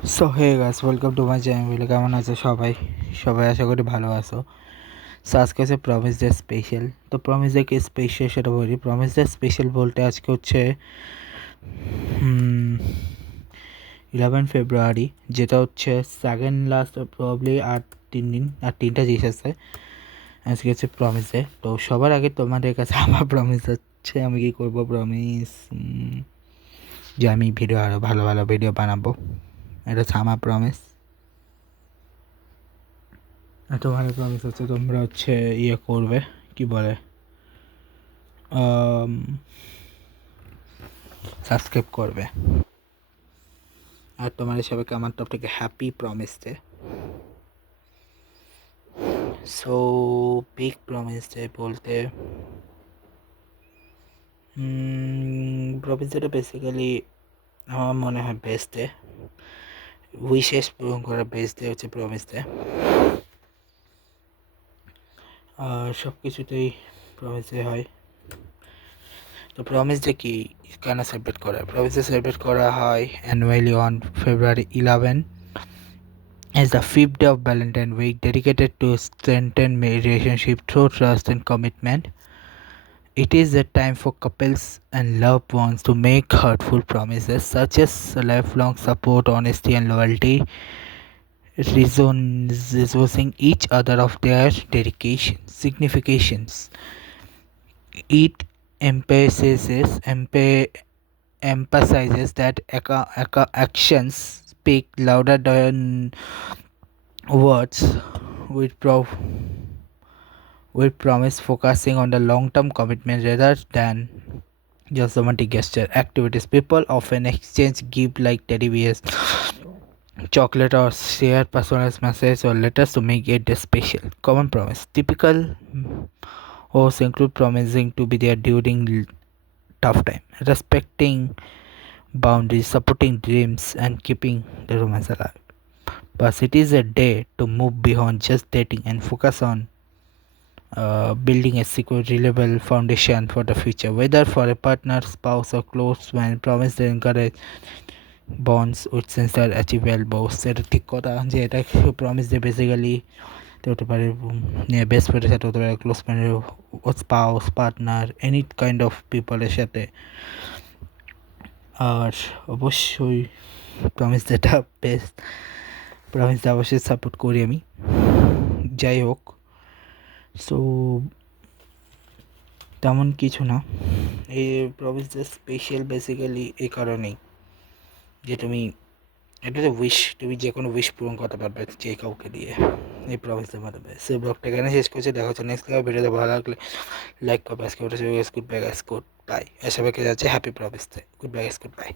So hey guys, welcome to my channel. কেমন আছো সবাই? সবাই আশা করি ভালো আছো। সো আজকে হচ্ছে প্রমিস ডে স্পেশাল। তো প্রমিস ডে কি স্পেশাল সেটা বলি। প্রমিস ডে স্পেশাল বলতে আজকে হচ্ছে 11 ফেব্রুয়ারি, যেটা হচ্ছে সেকেন্ড লাস্ট প্রবলি। আর 3 দিন, আর 3টা জিনিস আছে। আজকে হচ্ছে প্রমিস ডে। তো সবার আগে তোমাদের কাছে আমার প্রমিস হচ্ছে, আমি কি করবো প্রমিস, যে আমি ভিডিও আরও ভালো ভালো ভিডিও বানাবো। এটা হচ্ছে আমার প্রমিস। তোমার প্রমিস হচ্ছে তোমরা হচ্ছে ইয়ে করবে, কি বলে, সাবস্ক্রাইব করবে। আর তোমার সবাইকে আমার তরফ থেকে happy promise day. So big promise day বলতে প্রমিস ডেটা বেসিক্যালি আমার মনে হয় বেস্ট ডে। উইশেস পূরণ করা বেস্ট ডে হচ্ছে প্রমিস ডে। আর সব কিছুতেই প্রমিস ডে হয়। তো প্রমিস ডে কি কেন সেলিব্রেট করা হয়? প্রমিস ডে সেলিব্রেট করা হয় annually on February 11 as the fifth day of Valentine Week, dedicated to strengthen relationship through trust and commitment. It is a time for couples and loved ones to make heartful promises such as lifelong support, honesty, and loyalty, reassuring each other of their dedication significations. It emphasizes that actions speak louder than words, with promise, focusing on the long-term commitment rather than just romantic gesture activities. People often exchange gifts like teddy bears, chocolate, or share personal messages or letters to make it special. Common promise. Typical hosts include promising to be there during tough time, respecting boundaries, supporting dreams, and keeping the romance alive. But it is a day to move beyond just dating and focus on building a secure, reliable foundation for the future. Whether for a partner, spouse, or close friend, promise to encourage bonds with sincere, achievable both. এটা ঠিক কথা যে এটা প্রমিস যে বেসিক্যালি হতে পারে বেস্ট ফ্রেন্ডের সাথে, হতে পারে ক্লোজ ফ্রেন্ডের, spouse, partner, any kind of পিপলের সাথে। আর অবশ্যই প্রমিস যেটা বেস্ট, প্রমিসটা অবশ্যই সাপোর্ট করি আমি। যাই হোক, সো তেমন কিছু না। এই প্রমিসটা স্পেশাল বেসিক্যালি এই কারণেই যে তুমি এটা তো উইশ, তুমি যে কোনো উইশ পূরণ করতে পারবে যে কাউকে দিয়ে এই প্রমিসের মাধ্যমে। সে ব্লগটা এখানে শেষ করছে। দেখা হচ্ছে নেক্সট ভিডিওতে। ভালো লাগলে লাইক করবে। আজকে ওটা good bye guys, good bye. সবাইকে যাচ্ছে happy promise day. Good bye guys, good bye.